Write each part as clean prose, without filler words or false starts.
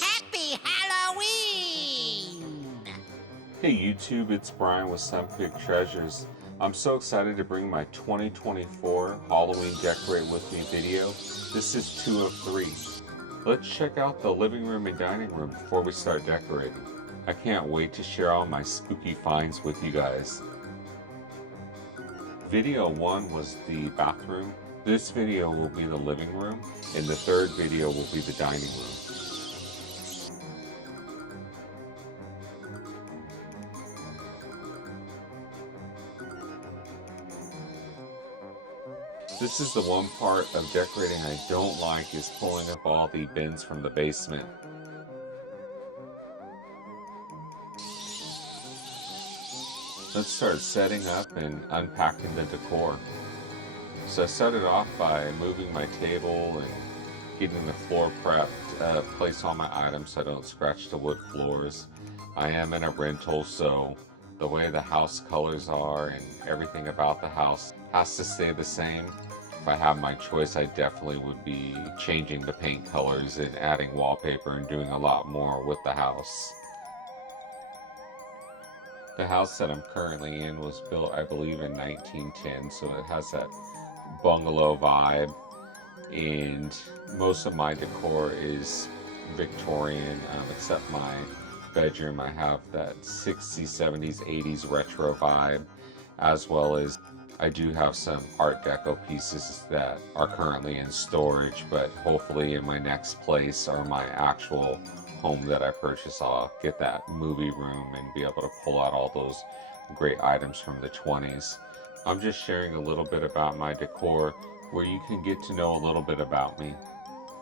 Happy Halloween! Hey YouTube, it's Brian with Some Big Treasures. I'm so excited to bring my 2024 Halloween Decorate With Me video. This is 2 of 3. Let's check out the living room and dining room before we start decorating. I can't wait to share all my spooky finds with you guys. Video 1 was the bathroom. This video will be the living room, and the third video will be the dining room. This is the one part of decorating I don't like, is pulling up all the bins from the basement. Let's start setting up and unpacking the decor. So I started off by moving my table and getting the floor prepped, place all my items so I don't scratch the wood floors. I am in a rental, so the way the house colors are and everything about the house has to stay the same. If I have my choice, I definitely would be changing the paint colors and adding wallpaper and doing a lot more with the house. The house that I'm currently in was built, I believe, in 1910, so it has that bungalow vibe, and most of my decor is Victorian, except my bedroom. I have that 60s, 70s, 80s retro vibe, as well as I do have some Art Deco pieces that are currently in storage, but hopefully in my next place or my actual home that I purchase, I'll get that movie room and be able to pull out all those great items from the 20s. I'm just sharing a little bit about my decor where you can get to know a little bit about me.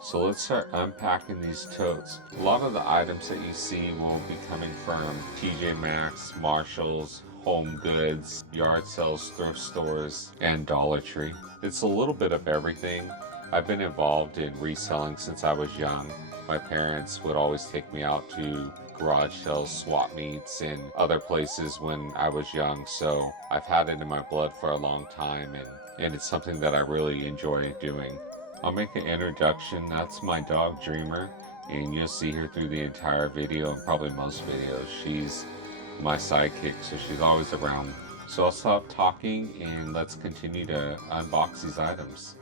So let's start unpacking these totes. A lot of the items that you see will be coming from TJ Maxx, Marshalls, Home Goods, yard sales, thrift stores, and Dollar Tree. It's a little bit of everything. I've been involved in reselling since I was young. My parents would always take me out to garage sales, swap meets, and other places when I was young, so I've had it in my blood for a long time, and it's something that I really enjoy doing. I'll make an introduction. That's my dog Dreamer, and you'll see her through the entire video and probably most videos. She's my sidekick, so she's always around. So I'll stop talking and let's continue to unbox these items.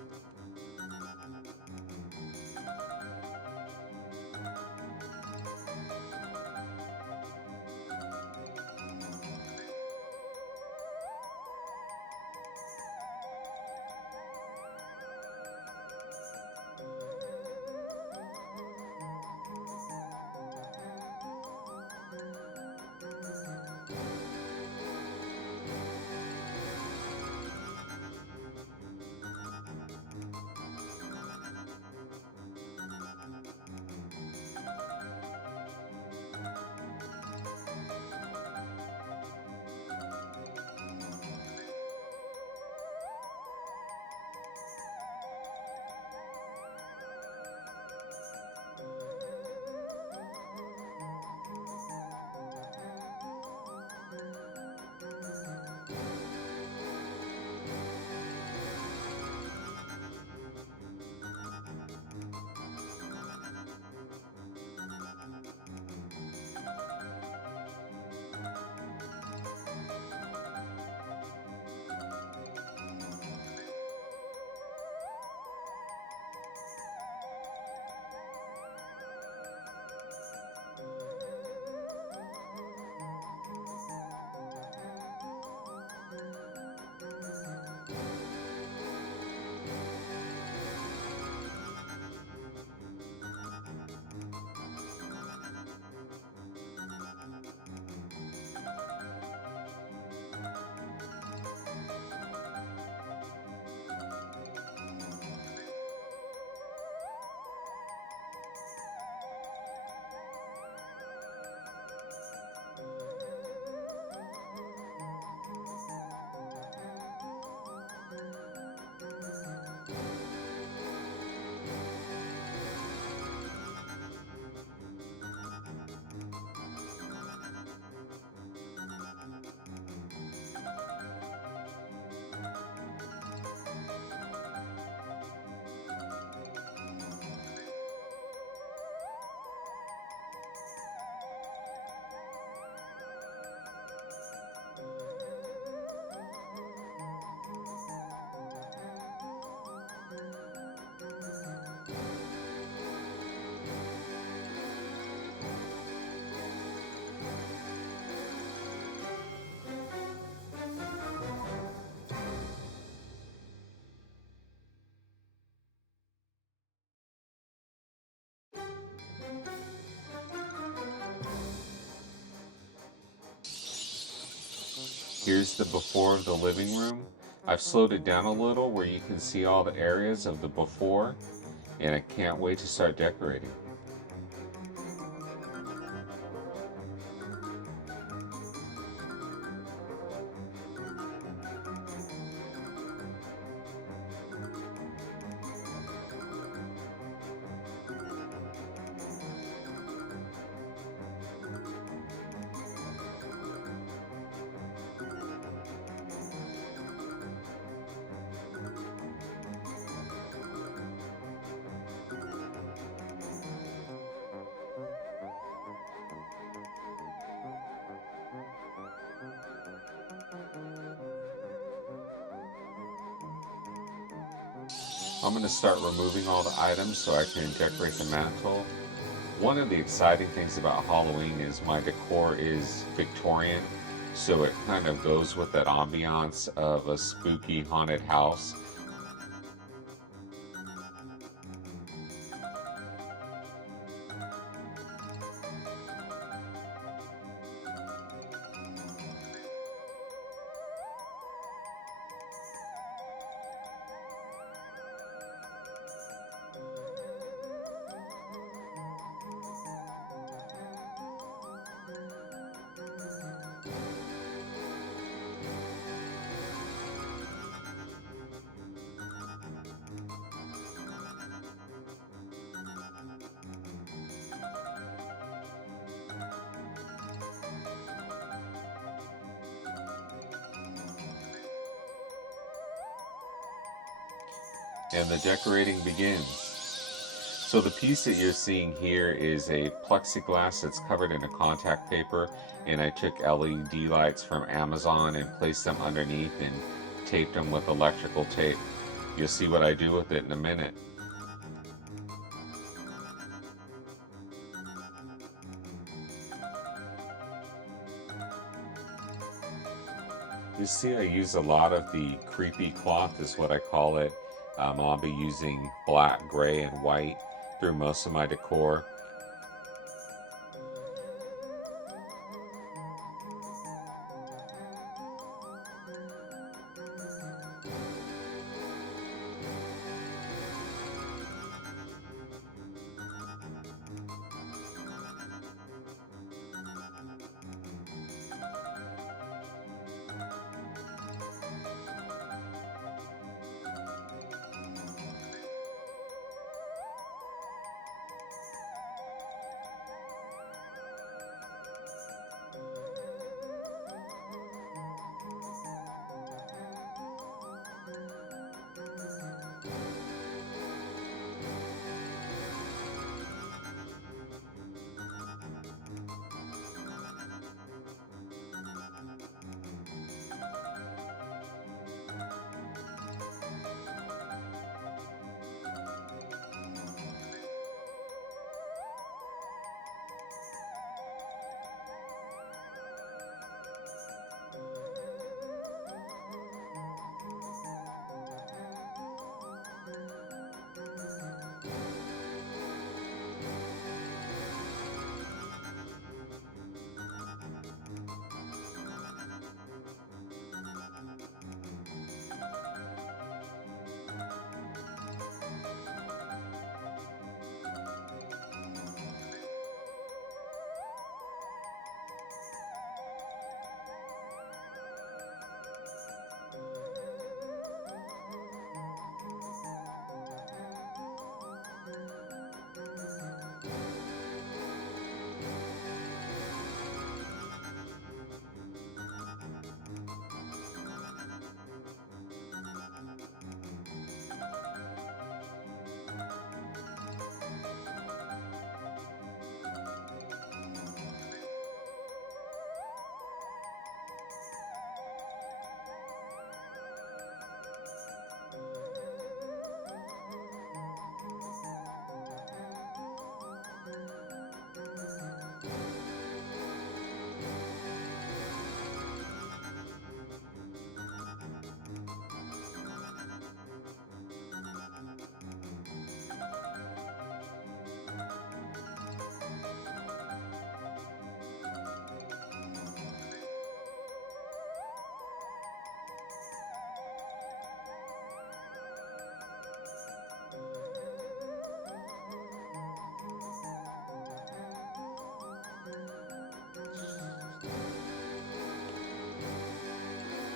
Here's the before of the living room. I've slowed it down a little where you can see all the areas of the before, and I can't wait to start decorating. I'm going to start removing all the items so I can decorate the mantle. One of the exciting things about Halloween is my decor is Victorian, so it kind of goes with that ambiance of a spooky haunted house. And the decorating begins. So the piece that you're seeing here is a plexiglass that's covered in a contact paper, and I took LED lights from Amazon and placed them underneath and taped them with electrical tape. You'll see what I do with it in a minute. You see I use a lot of the creepy cloth is what I call it. I'll be using black, gray, and white through most of my decor.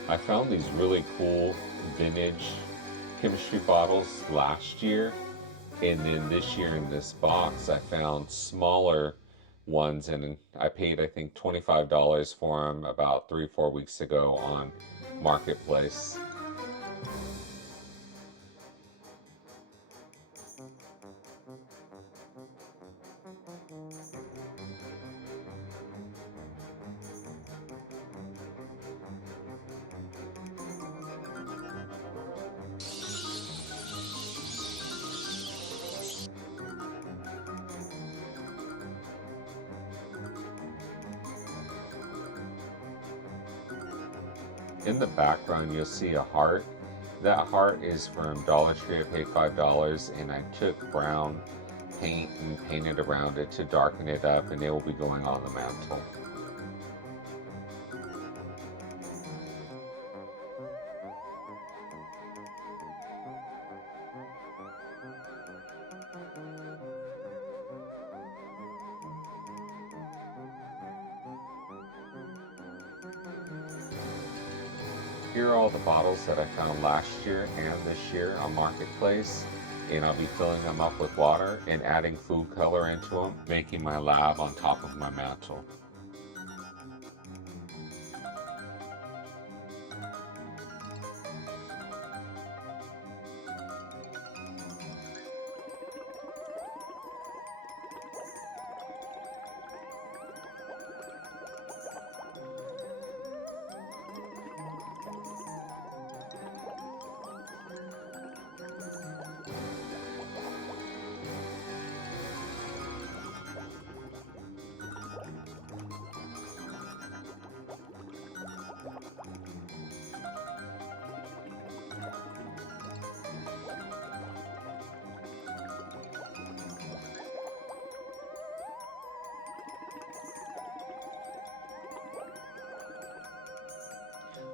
I found these really cool vintage chemistry bottles last year, and then this year in this box I found smaller ones, and I paid I think $25 for them about 3 or 4 weeks ago on Marketplace. In the background you'll see a heart. That heart is from Dollar Tree. I paid $5 and I took brown paint and painted around it to darken it up, and it will be going on the mantle. Here are all the bottles that I found last year and this year on Marketplace, and I'll be filling them up with water and adding food color into them, making my lab on top of my mantle.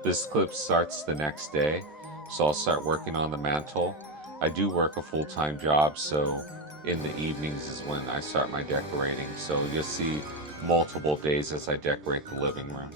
This clip starts the next day, so I'll start working on the mantle. I do work a full-time job, so in the evenings is when I start my decorating. So you'll see multiple days as I decorate the living room.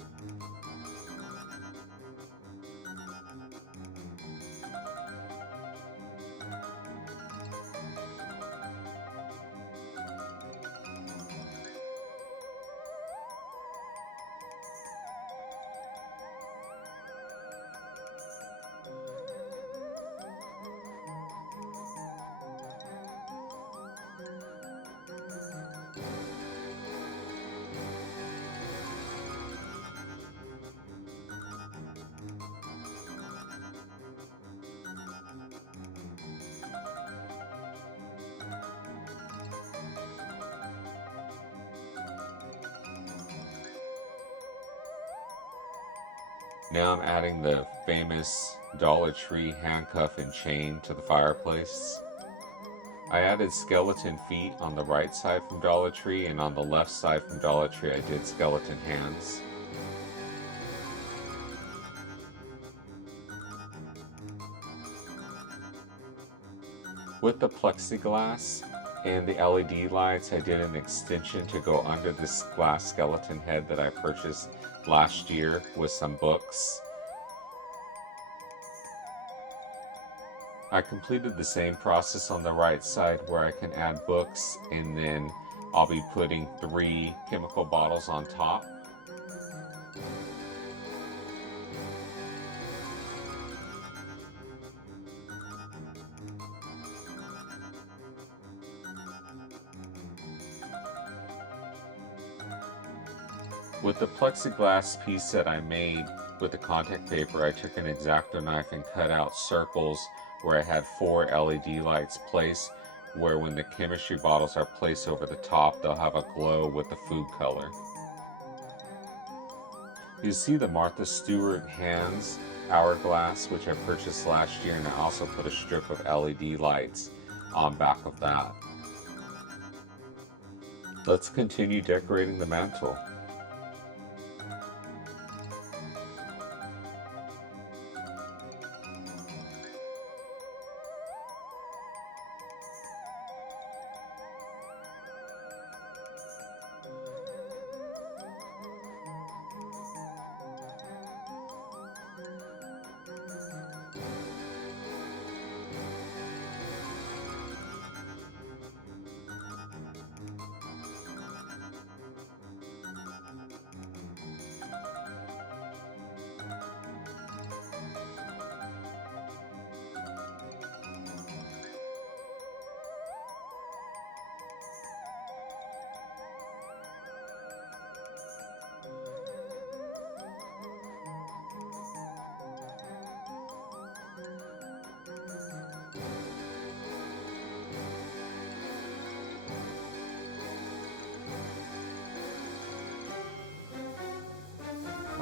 Now I'm adding the famous Dollar Tree handcuff and chain to the fireplace. I added skeleton feet on the right side from Dollar Tree, and on the left side from Dollar Tree I did skeleton hands. With the plexiglass and the LED lights, I did an extension to go under this glass skeleton head that I purchased last year with some books. I completed the same process on the right side where I can add books, and then I'll be putting 3 chemical bottles on top. With the plexiglass piece that I made with the contact paper, I took an X-Acto knife and cut out circles where I had 4 LED lights placed, where when the chemistry bottles are placed over the top, they'll have a glow with the food color. You see the Martha Stewart hands hourglass, which I purchased last year, and I also put a strip of LED lights on back of that. Let's continue decorating the mantle.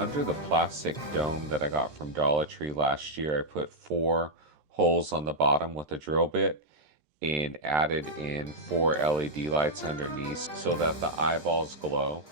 Under the plastic dome that I got from Dollar Tree last year, I put 4 holes on the bottom with a drill bit and added in 4 LED lights underneath so that the eyeballs glow.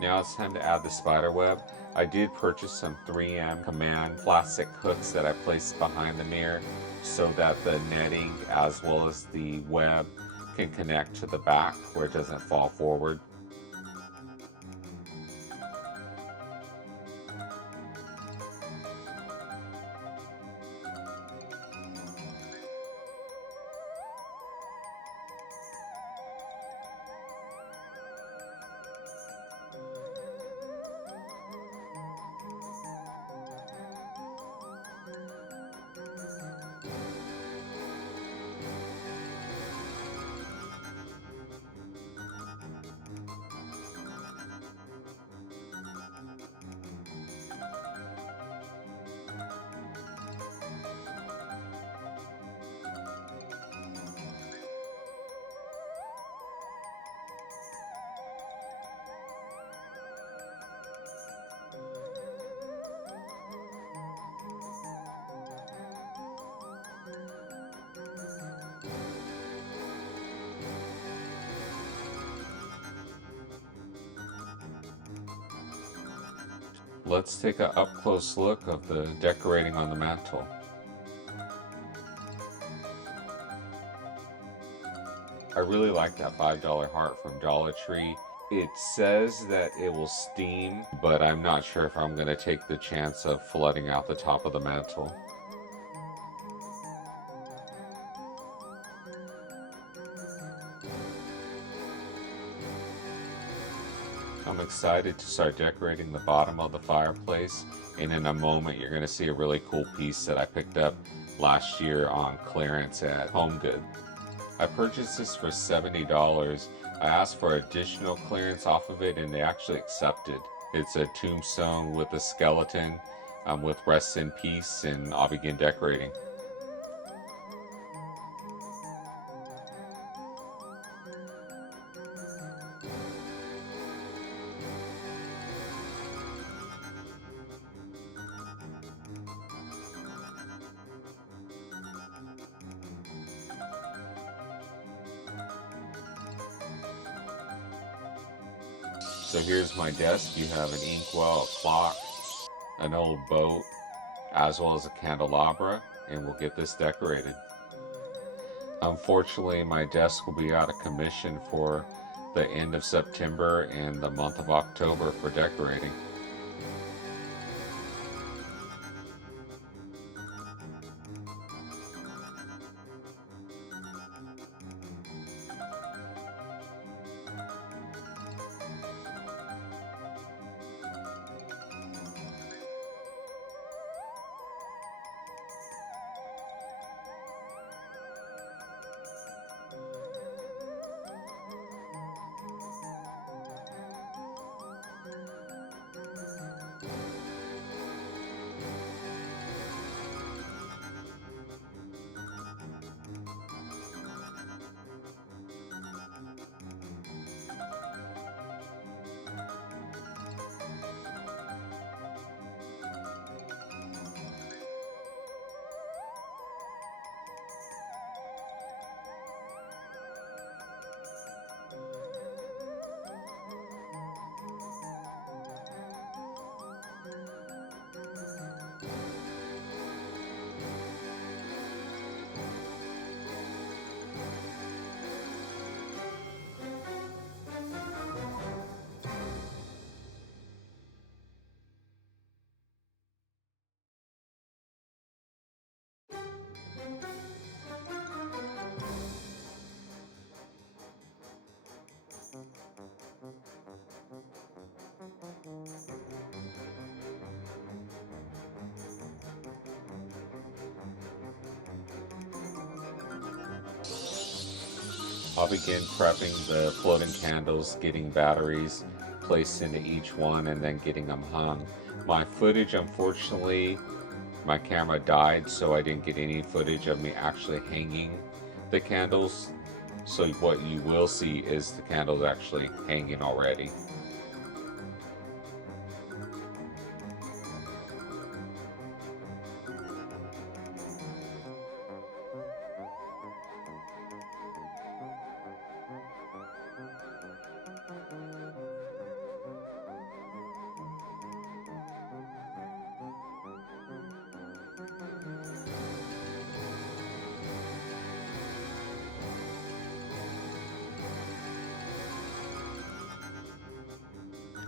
Now it's time to add the spider web. I did purchase some 3M Command plastic hooks that I placed behind the mirror so that the netting as well as the web can connect to the back where it doesn't fall forward. Let's take an up-close look of the decorating on the mantle. I really like that $5 heart from Dollar Tree. It says that it will steam, but I'm not sure if I'm going to take the chance of flooding out the top of the mantle. I'm excited to start decorating the bottom of the fireplace, and in a moment you're going to see a really cool piece that I picked up last year on clearance at HomeGoods. I purchased this for $70. I asked for additional clearance off of it and they actually accepted. It's a tombstone with a skeleton with rest in peace, and I'll begin decorating. So here's my desk. You have an inkwell, a clock, an old boat, as well as a candelabra, and we'll get this decorated. Unfortunately, my desk will be out of commission for the end of September and the month of October for decorating. I'll begin prepping the floating candles, getting batteries placed into each one, and then getting them hung. My footage, unfortunately, my camera died, so I didn't get any footage of me actually hanging the candles. So what you will see is the candles actually hanging already.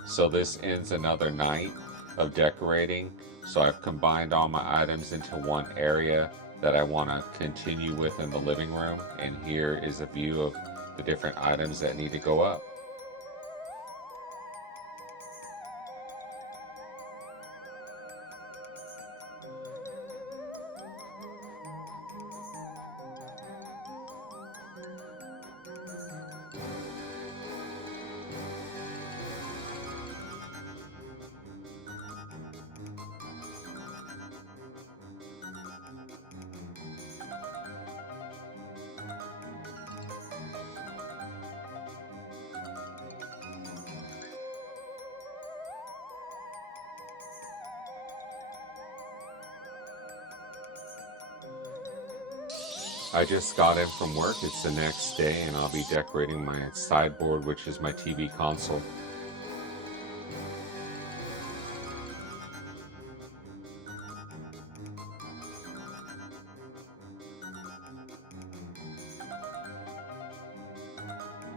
So this ends another night of decorating. So I've combined all my items into one area that I want to continue with in the living room. And here is a view of the different items that need to go up. I just got in from work. It's the next day, and I'll be decorating my sideboard, which is my TV console.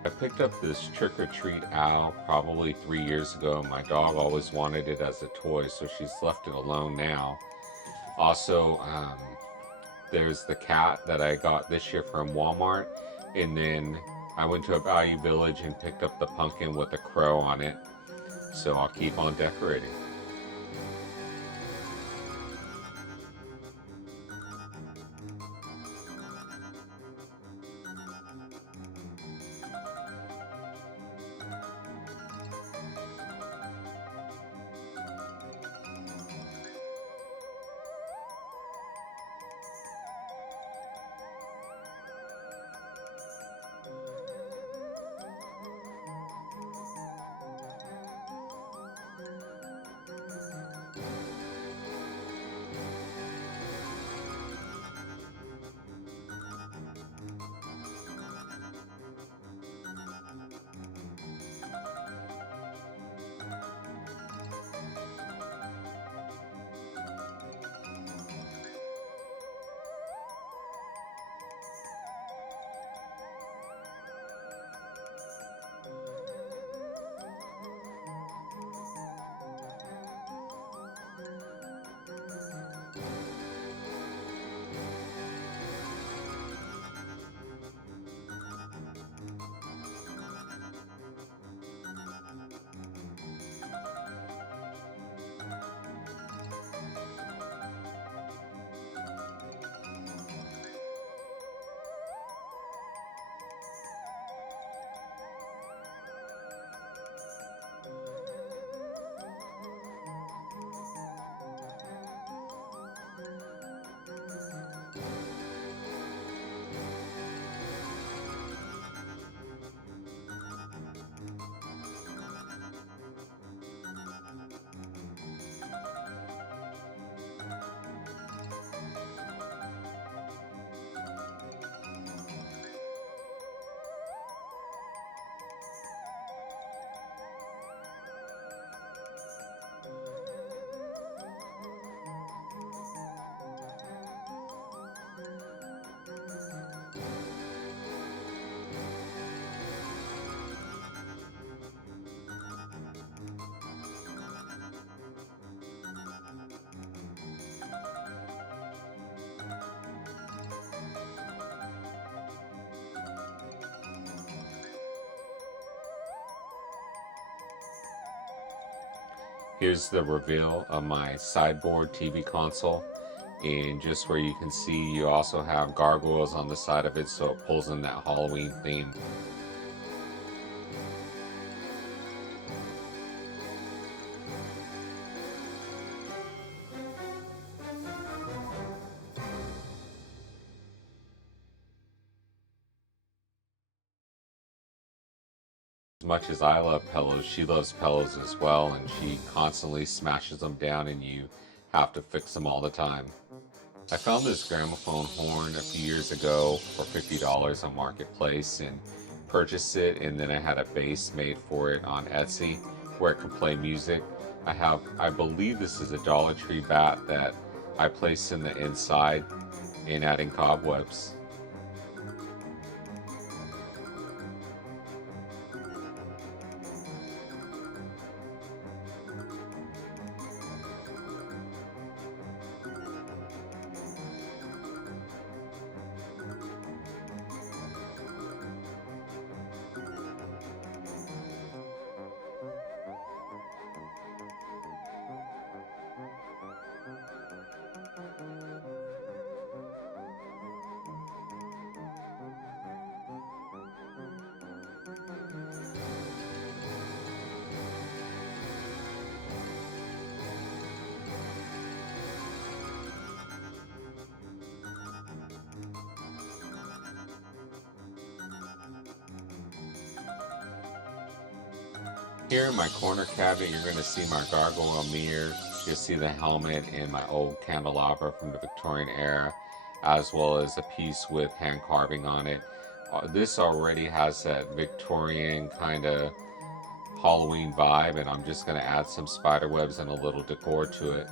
I picked up this trick-or-treat owl probably 3 years ago. My dog always wanted it as a toy, so she's left it alone now. Also, there's the cat that I got this year from Walmart, and then I went to a Value Village and picked up the pumpkin with a crow on it. So I'll keep on decorating. Here's the reveal of my sideboard TV console. And just where you can see, you also have gargoyles on the side of it, so it pulls in that Halloween theme. As much as I love pillows, she loves pillows as well, and she constantly smashes them down, and you have to fix them all the time. I found this gramophone horn a few years ago for $50 on Marketplace and purchased it, and then I had a base made for it on Etsy where it could play music. I believe this is a Dollar Tree bat that I placed in the inside and adding cobwebs. Here in my corner cabinet, you're going to see my gargoyle mirror. You'll see the helmet and my old candelabra from the Victorian era, as well as a piece with hand carving on it. This already has that Victorian kind of Halloween vibe, and I'm just going to add some spider webs and a little decor to it.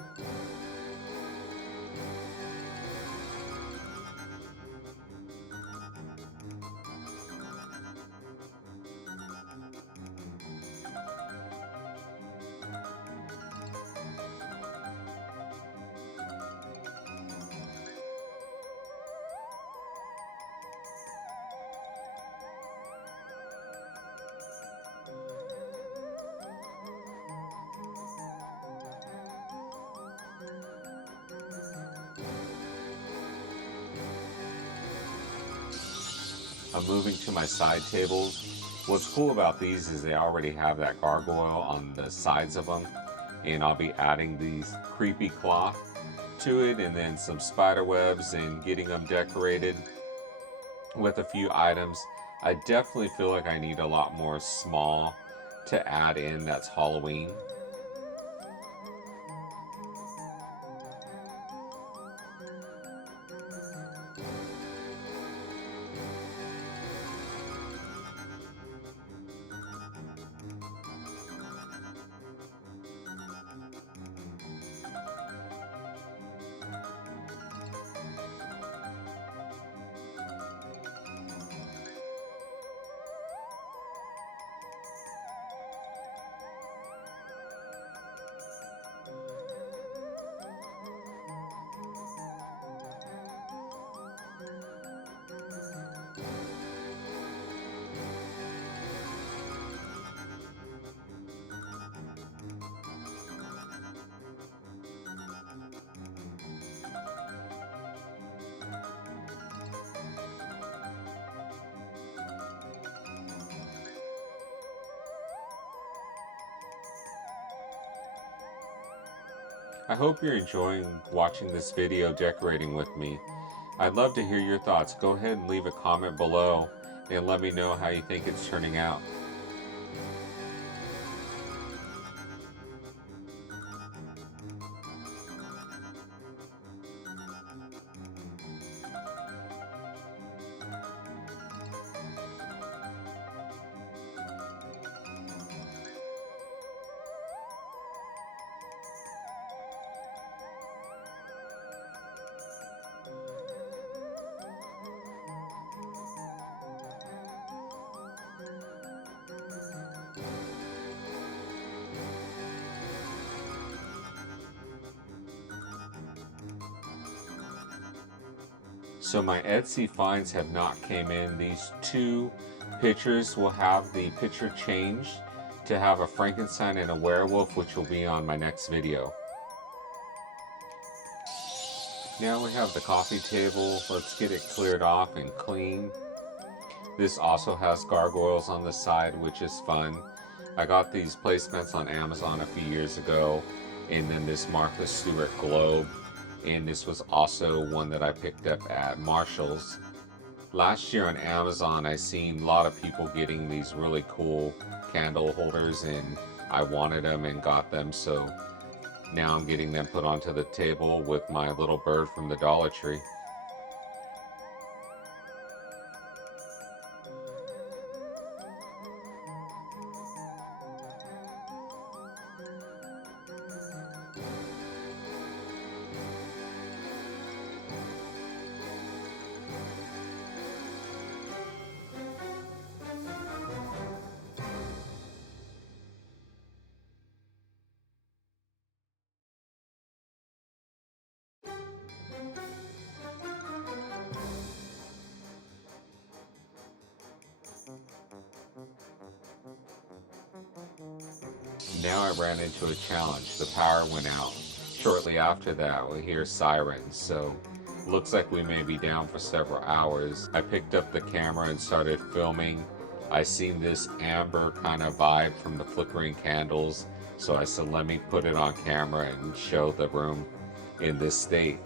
I'm moving to my side tables. What's cool about these is they already have that gargoyle on the sides of them, and I'll be adding these creepy cloth to it and then some spider webs and getting them decorated with a few items. I definitely feel like I need a lot more small to add in that's Halloween. I hope you're enjoying watching this video decorating with me. I'd love to hear your thoughts. Go ahead and leave a comment below and let me know how you think it's turning out. So my Etsy finds have not came in. These two pictures will have the picture changed to have a Frankenstein and a werewolf, which will be on my next video. Now we have the coffee table. Let's get it cleared off and clean. This also has gargoyles on the side, which is fun. I got these placements on Amazon a few years ago, and then this Martha Stewart globe, and this was also one that I picked up at Marshall's. Last year on Amazon, I seen a lot of people getting these really cool candle holders, and I wanted them and got them, so now I'm getting them put onto the table with my little bird from the Dollar Tree. Now I ran into a challenge. The power went out. Shortly after that, we hear sirens, so looks like we may be down for several hours. I picked up the camera and started filming. I seen this amber kind of vibe from the flickering candles, so I said let me put it on camera and show the room in this state.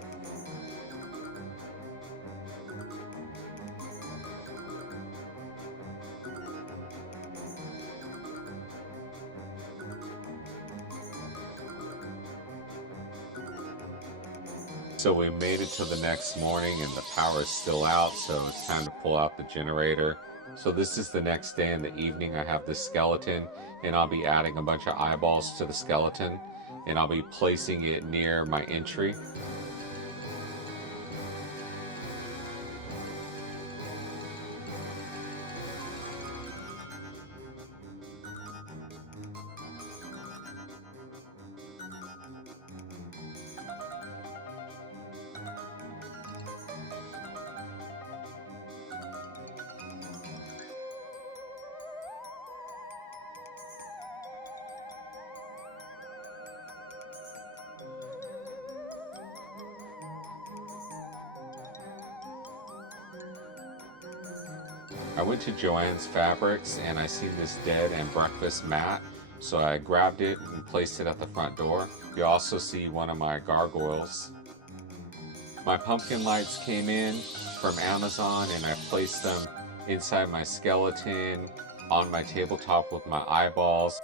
So we made it to the next morning and the power is still out, so it's time to pull out the generator. So this is the next day in the evening. I have this skeleton and I'll be adding a bunch of eyeballs to the skeleton and I'll be placing it near my entry. I went to Joann's Fabrics and I seen this dead and breakfast mat, so I grabbed it and placed it at the front door. You also see one of my gargoyles. My pumpkin lights came in from Amazon and I placed them inside my skeleton on my tabletop with my eyeballs.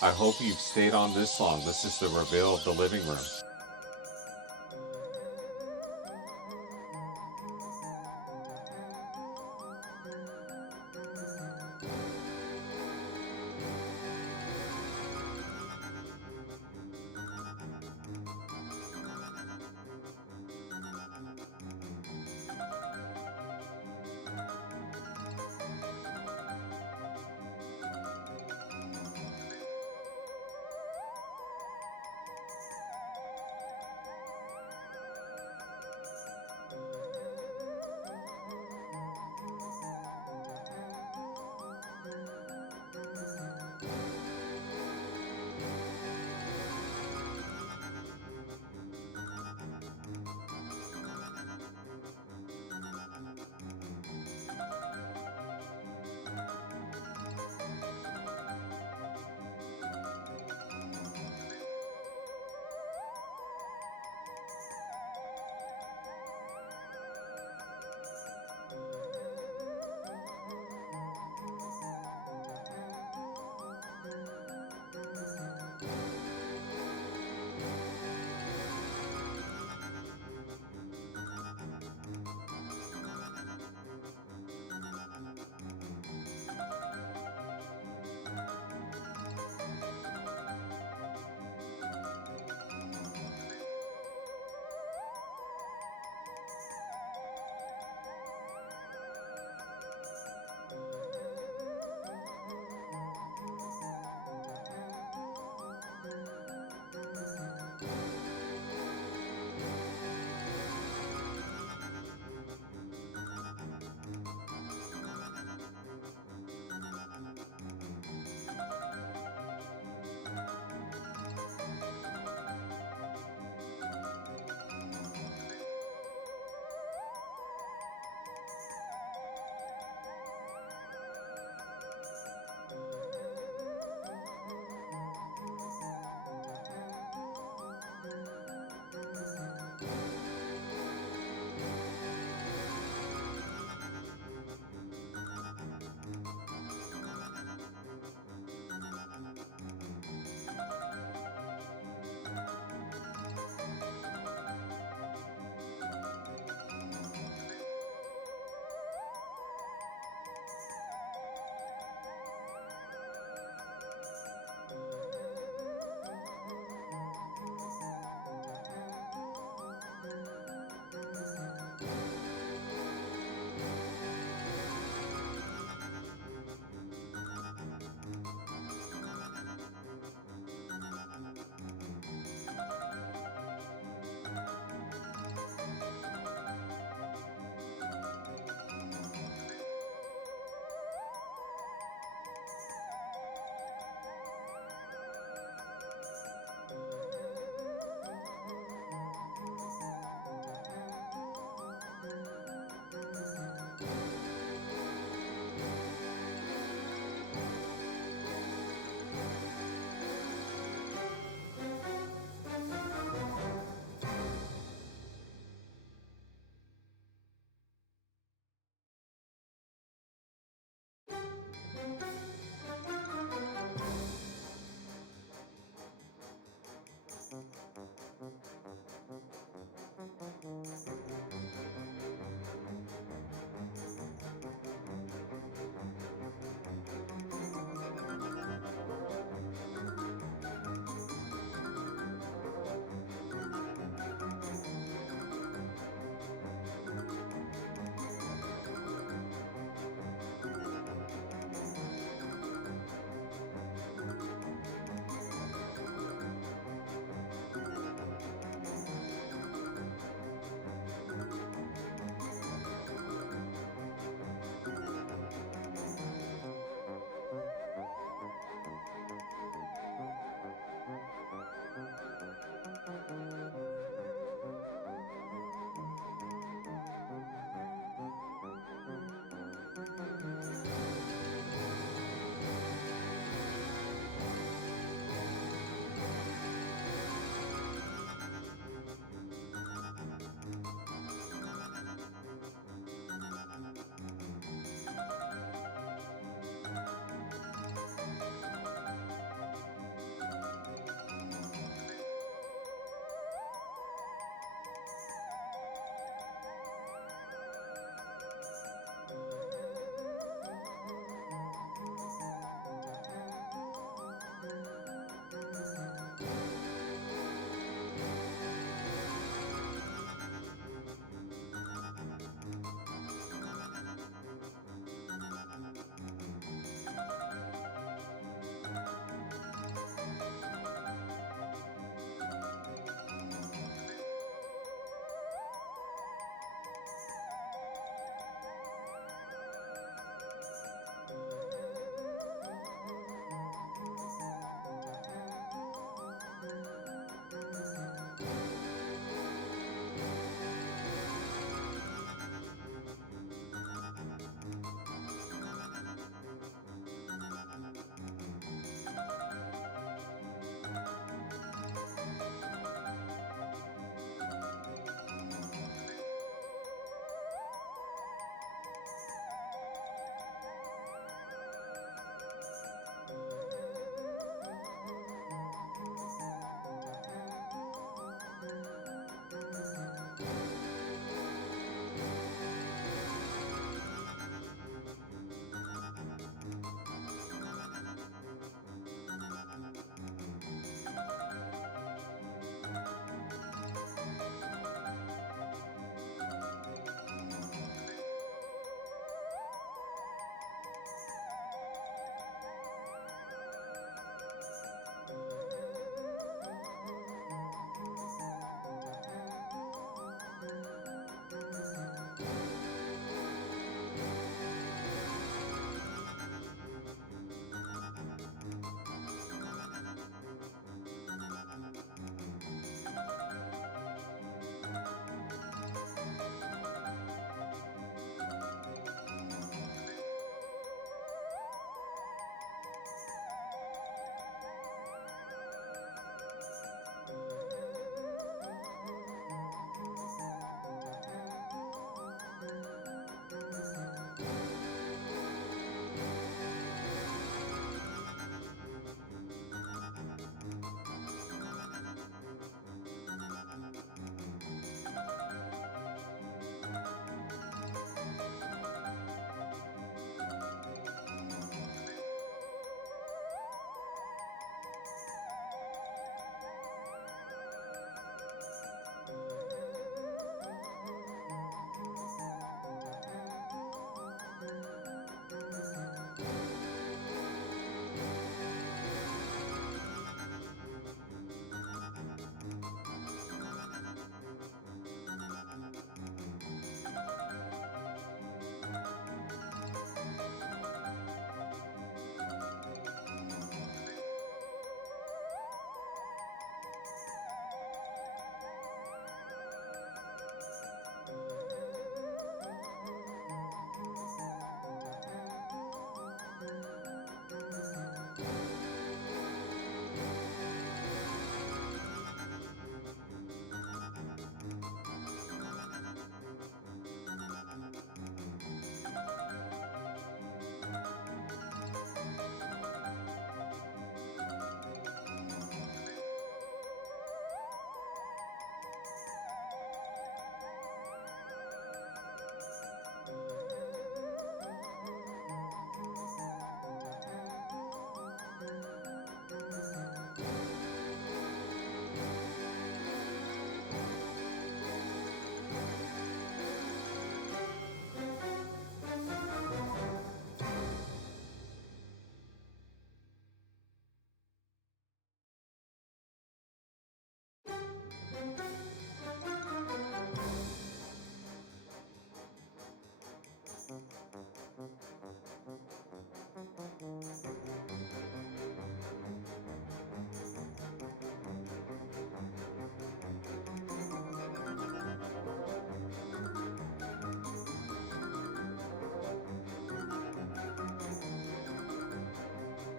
I hope you've stayed on this long. This is the reveal of the living room.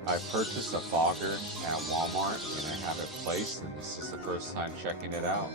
I purchased a fogger at Walmart and I have it placed, and this is the first time checking it out.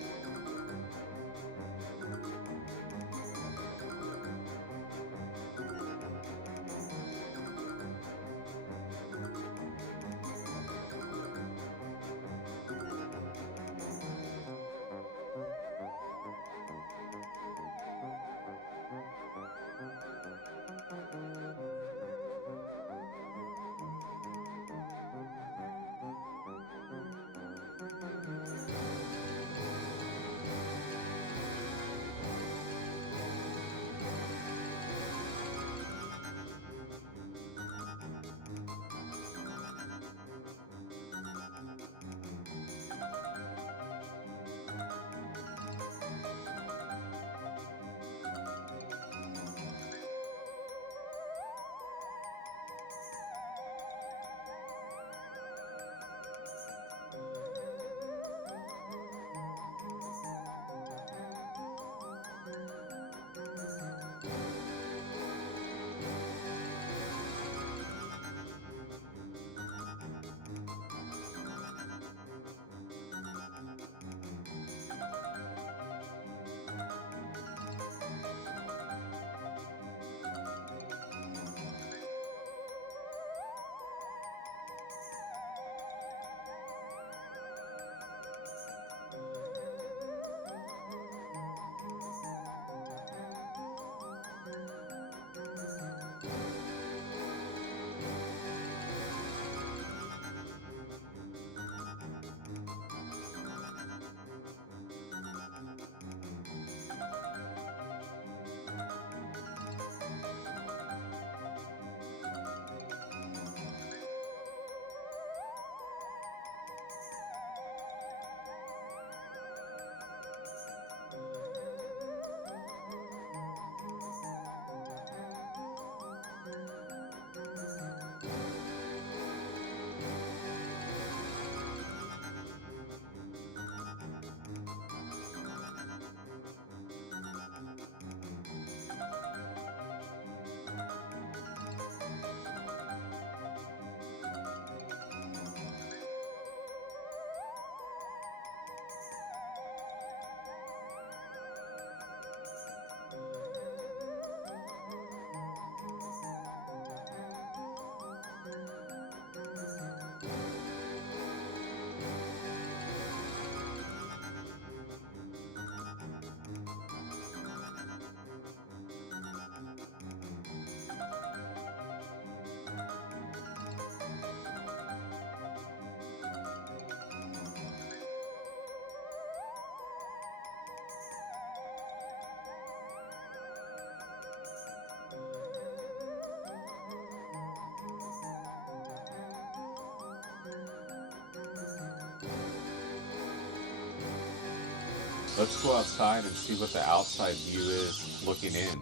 Let's go outside and see what the outside view is looking in.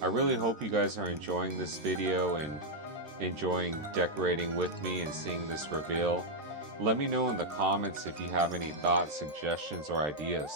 I really hope you guys are enjoying this video and enjoying decorating with me and seeing this reveal. Let me know in the comments if you have any thoughts, suggestions, or ideas.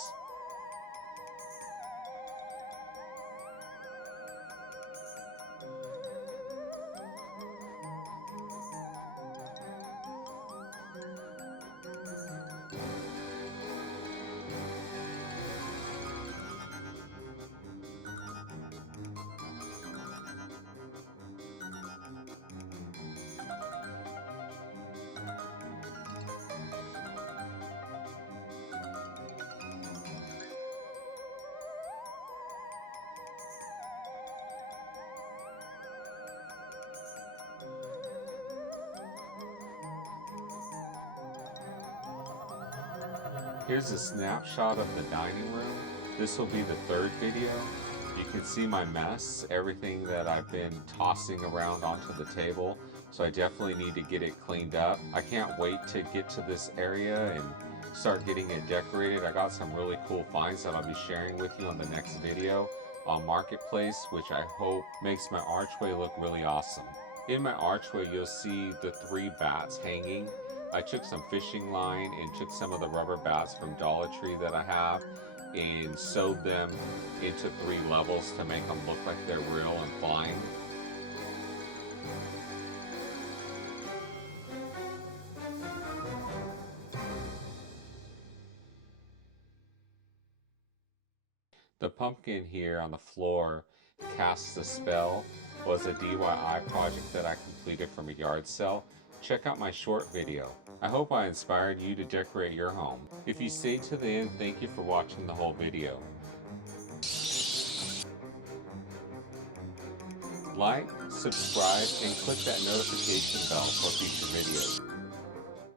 Here's a snapshot of the dining room. This will be the third video. You can see my mess, everything that I've been tossing around onto the table. So I definitely need to get it cleaned up. I can't wait to get to this area and start getting it decorated. I got some really cool finds that I'll be sharing with you on the next video on Marketplace, which I hope makes my archway look really awesome. In my archway, you'll see the 3 bats hanging. I took some fishing line and took some of the rubber bats from Dollar Tree that I have and sewed them into 3 levels to make them look like they're real and flying. The pumpkin here on the floor casts a spell was a DIY project that I completed from a yard sale. Check out my short video. I hope I inspired you to decorate your home. If you stayed to the end, thank you for watching the whole video. Like, subscribe, and click that notification bell for future videos.